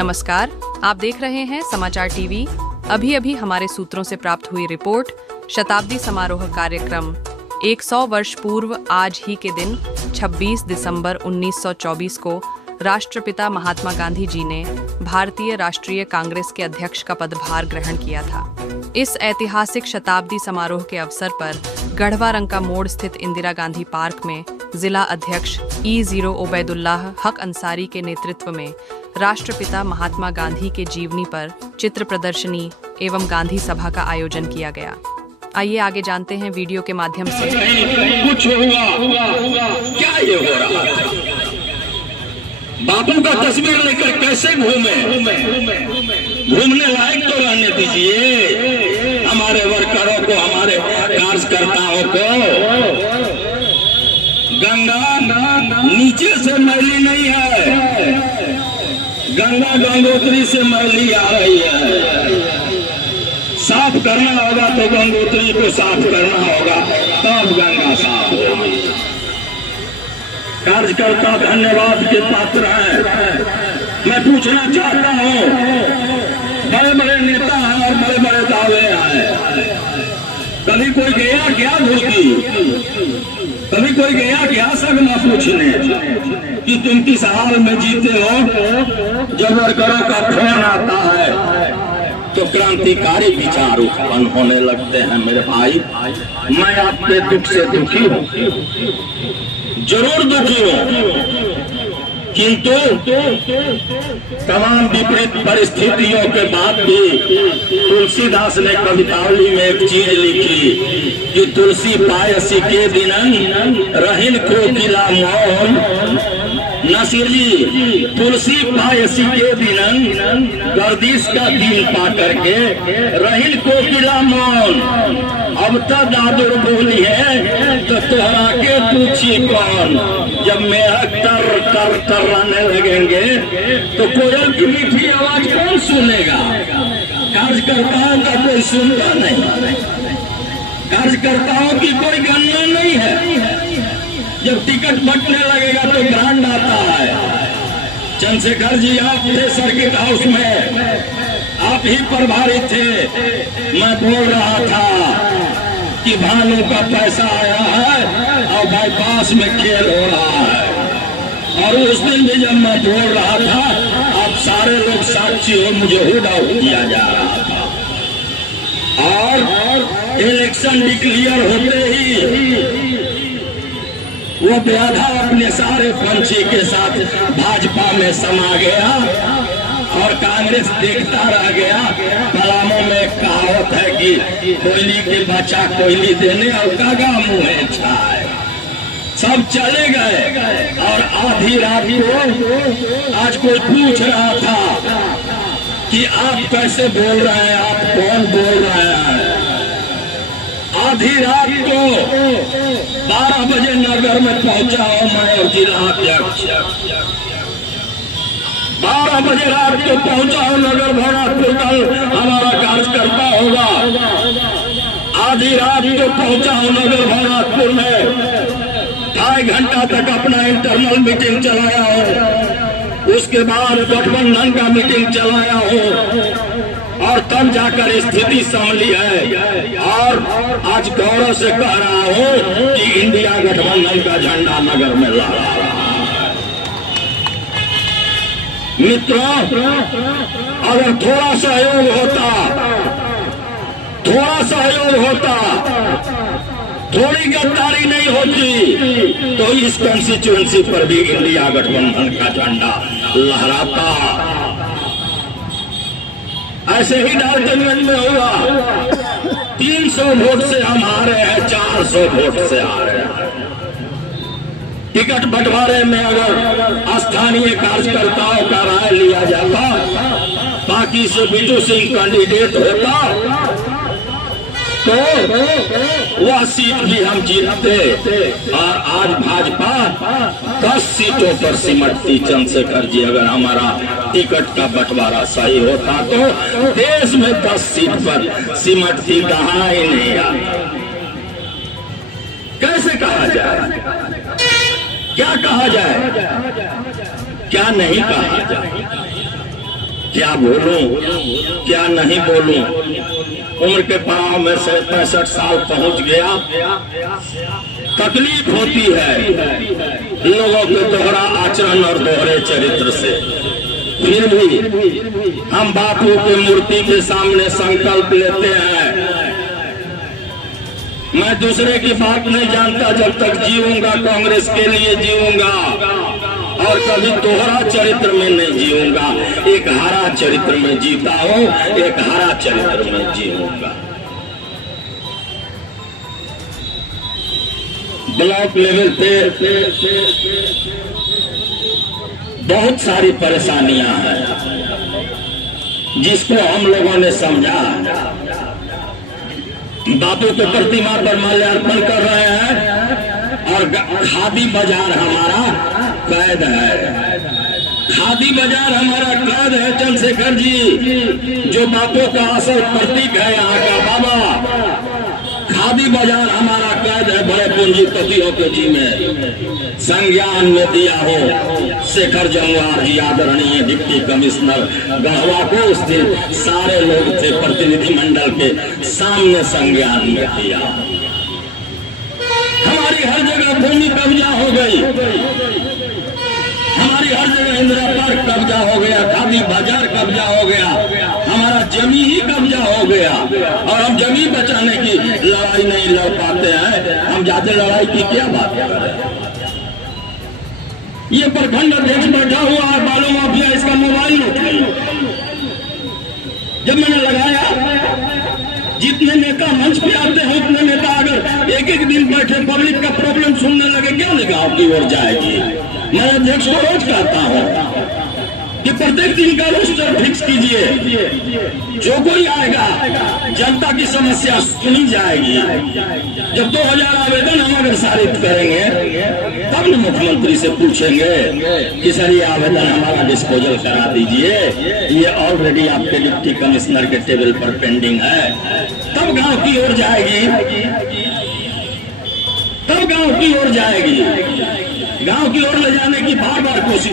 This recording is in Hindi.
नमस्कार, आप देख रहे हैं समाचार टीवी। अभी अभी हमारे सूत्रों से प्राप्त हुई रिपोर्ट। शताब्दी समारोह कार्यक्रम 100 वर्ष पूर्व आज ही के दिन 26 दिसंबर 1924 को राष्ट्रपिता महात्मा गांधी जी ने भारतीय राष्ट्रीय कांग्रेस के अध्यक्ष का पदभार ग्रहण किया था। इस ऐतिहासिक शताब्दी समारोह के अवसर पर गढ़वा रंका मोड़ स्थित इंदिरा गांधी पार्क में जिला अध्यक्ष E0 ओबैदुल्लाह हक अंसारी के नेतृत्व में राष्ट्रपिता महात्मा गांधी के जीवनी पर चित्र प्रदर्शनी एवं गांधी सभा का आयोजन किया गया। आइए आगे जानते हैं वीडियो के माध्यम से। कुछ हुआ क्या ये हो रहा है? बापू का तस्वीर लेकर कैसे घूमने लायक तो रहने दीजिए हमारे वर्करों को, हमारे कार्यकर्ताओं को। गंगा नीचे से मैली नहीं है, गंगा गंगोत्री से मैली आ रही है। साफ करना होगा तो गंगोत्री को साफ करना होगा, तब गंगा साफ होगी। कार्यकर्ता धन्यवाद के पात्र हैं। मैं पूछना चाहता हूँ, बड़े बड़े नेता हैं और बड़े बड़े दावे हैं, कभी कोई गया क्या धुरकी? कभी कोई गया क्या सगना पूछने कि तुम किस हाल में जीते हो? जब वर्करों का फोन आता है तो क्रांतिकारी विचार उत्पन्न होने लगते हैं। मेरे भाई, मैं आपके दुख से दुखी हूँ, जरूर दुखी हूँ, किंतु तमाम विपरीत परिस्थितियों के बाद भी तुलसीदास ने कवितावली में एक चीज लिखी कि तुलसी पायसी के दिनन रहिन कोकिला मौन। नसीली तुलसी पायसी के दिनन गर्दिश का दिन पा करके रहिन कोकिला मौन। अब तक दादुर बोली है तो तोहरा के पूछी कौन? जब मेहक कर कराने लगेंगे तो कोयल की मीठी आवाज कौन सुनेगा? कार्यकर्ताओं का कोई सुनता नहीं, कार्यकर्ताओं की कोई गणना नहीं है। जब टिकट बंटने लगेगा तो ब्रांड आता है। चंद्रशेखर जी, आप थे सर्किट हाउस में, आप ही प्रभारी थे। मैं बोल रहा था कि भानु का पैसा आया है और बाईपास में खेल हो रहा है, और उस दिन भी जब मैं बोल रहा था आप सारे लोग साक्षी हो, मुझे हुड आउट किया जा रहा था। और इलेक्शन डिक्लेयर होते ही वो व्याधा अपने सारे पंछी के साथ भाजपा में समा गया और कांग्रेस देखता रह गया। पलामों में एक कहावत है कि कोयली के बच्चा कोयली देने और कागा मुँह छाए। सब चले गए और आधी रात को आज कोई पूछ रहा था कि आप कैसे बोल रहे हैं, आप कौन बोल रहे हैं? आधी रात को 12 बजे नगर में पहुंचा हूं मैं और जिला अध्यक्ष। 12 बजे रात को पहुंचा हूं नगर भरापुर, कल हमारा कार्यकर्ता होगा। आधी रात को पहुंचा हूं नगर भरापुर में, 2.5 घंटा तक अपना इंटरनल मीटिंग चलाया हूँ, उसके बाद गठबंधन का मीटिंग चलाया हूँ और तब जाकर स्थिति संभली है। और आज गौरव से कह रहा हूँ कि इंडिया गठबंधन का झंडा नगर में लहरा रहा है। मित्रों, अगर थोड़ा सहयोग होता, थोड़ी गद्दारी नहीं होती तो इस कंस्टिट्यूएंसी पर भी इंडिया गठबंधन का झंडा लहराता। ऐसे ही डाल्टनगंज में हुआ, 300 वोट से हम हारे हैं, 400 वोट से हारे हैं। टिकट बंटवारे में अगर स्थानीय कार्यकर्ताओं का राय लिया जाता, बाकी से बिटू सिंह कैंडिडेट होता तो वह सीट भी हम जीतते और आज भाजपा 10 सीटों पर सिमटती। चंद्रशेखर जी, अगर हमारा टिकट का बंटवारा सही होता तो देश में 10 सीट पर सिमटती। कहा ही नहीं आई। कैसे कहा जाए, क्या कहा जाए, क्या नहीं कहा जाए? क्या बोलूं, क्या नहीं बोलूं। उम्र के पड़ाव में 65 साल पहुंच गया। तकलीफ होती है लोगों के दोहरा आचरण और दोहरे चरित्र से। फिर भी हम बापू की मूर्ति के सामने संकल्प लेते हैं, मैं दूसरे की बात नहीं जानता, जब तक जीऊंगा कांग्रेस के लिए जीऊंगा और कभी दोहरा चरित्र में नहीं जीऊंगा। एक हरा चरित्र में जीता हूं, एक हरा चरित्र में जीऊंगा। ब्लॉक लेवल पे बहुत सारी परेशानियां हैं जिसको हम लोगों ने समझा। बापू के प्रतिमा पर माल्यार्पण कर रहे हैं और खादी बाजार हमारा कैद है। खादी बाजार हमारा कैद है चंद्रशेखर जी, जो बापू का असल प्रतीक है यहाँ का बाबा। खादी बाजार हमारा कैद है बड़े पूंजीपतियों के जी में। संज्ञान में दिया हो शेखर जमुआर जी आदरणीय डिप्टी कमिश्नर गढ़वा को स्थित सारे लोग थे प्रतिनिधि मंडल के सामने संज्ञान में दिया। हमारी हर जगह भूमि कब्जा हो गई, हमारी हर जगह इंदिरा पार्क कब्जा हो गया, खादी बाजार कब्जा हो गया, हमारा जमीन ही कब्जा हो गया और हम जमीन बचाने की लड़ाई नहीं लड़ पाते हैं। हम जाते लड़ाई की क्या बात कर रहे हैं। ये प्रखंड अध्यक्ष बैठा हुआ है बालू माफिया, इसका मोबाइल जब मैंने लगाया, जितने नेता मंच पे आते हैं उतने नेता अगर एक एक दिन बैठे पब्लिक का प्रॉब्लम सुनने लगे, क्या निगाह की ओर जाएगी। मैं अध्यक्ष को रोज कहता हूँ कि प्रत्येक दिन का रोस्टर फिक्स कीजिए, जो कोई आएगा जनता की समस्या सुनी जाएगी। जब 2000 आवेदन हम अगर सारित करेंगे तब न मुख्यमंत्री से पूछेंगे कि सर ये आवेदन हमारा डिस्पोजल करा दीजिए, ये ऑलरेडी आपके डिप्टी कमिश्नर के टेबल पर पेंडिंग है। तब गांव की ओर जाएगी, तब गांव की ओर जाएगी। गांव की ओर ले जाने की बार बार कोशिश